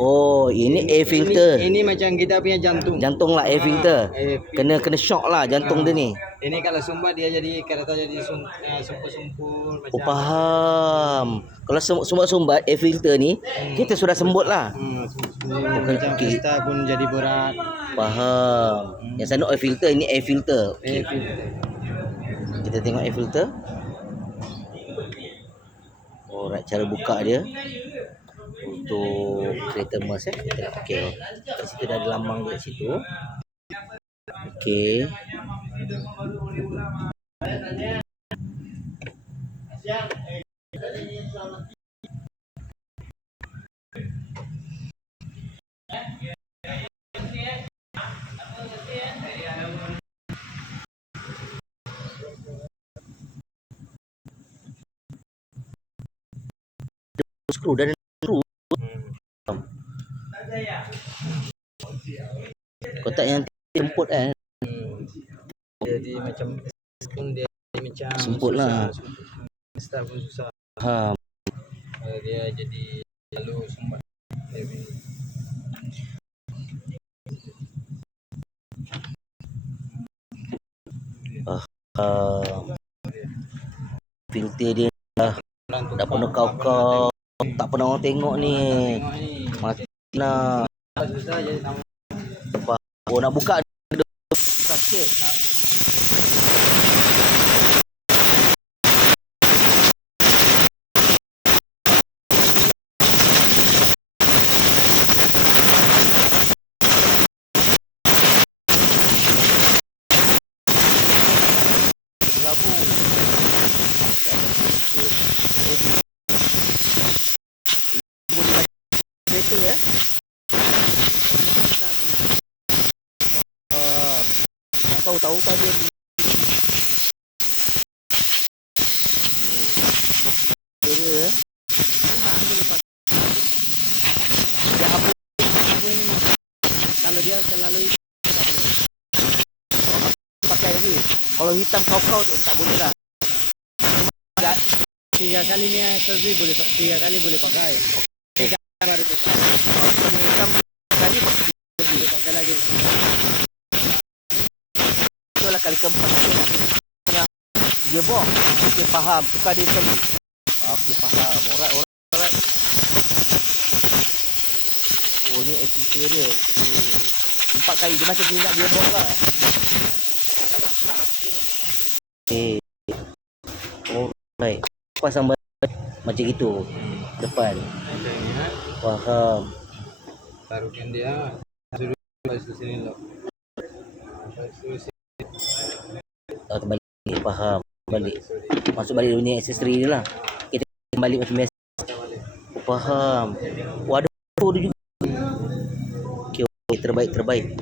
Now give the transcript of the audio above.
Oh, ini air filter. Ini macam kita punya jantung. Jantung lah air filter. Air Kena shock lah jantung dia ni. Ini kalau sumbat dia jadi kereta jadi sumpul-sumpul Oh, macam. faham. Kalau sumbat air filter ni, kita sudah sembut lah. Macam pesta pun jadi berat. Faham. Yang sana air filter, ini air filter. Air filter. Kita tengok air filter. Alright, cara buka dia untuk kereta Merc okey. Di situ dah ada lambang dia kat situ. Okey. Skru dan skru. Kotak yang jemput kan. Jadi macam pun dia macam semput lah. Start pun susah. Ha. Dia jadi lalu sumbat. Filter dia dah pernah kau tak pernah orang tengok ni. Mana Susah jadi nama. Oh, nak buka sakit. Gabung. Kereta ya. Tahu dia. Dia. Kalau dia terlalu Pakai lagi. Kalau hitam kau tak boleh lah. 3 kali ni servis boleh 3 kali boleh pakai. 3 baru tu. Kalau hitam kali Boleh pakai lagi. itulah kali keempat dia box. Okey, faham. Tukar dia servis. Okey, faham. Alright. Oh, ni FCC dia. Okay. 4 kali dia macam dia nak dia box lah. Okay. Oh, baik. Pasang macam gitu. Depan. Macam ni ha. Faham. Taruhkan dia. Suruh balik sini loh. Kembali. Faham. Balik. Masuk balik dunia aksesori dia lah. Kita kembali macam biasa. Faham. Waduh, dia juga. Okay, terbaik.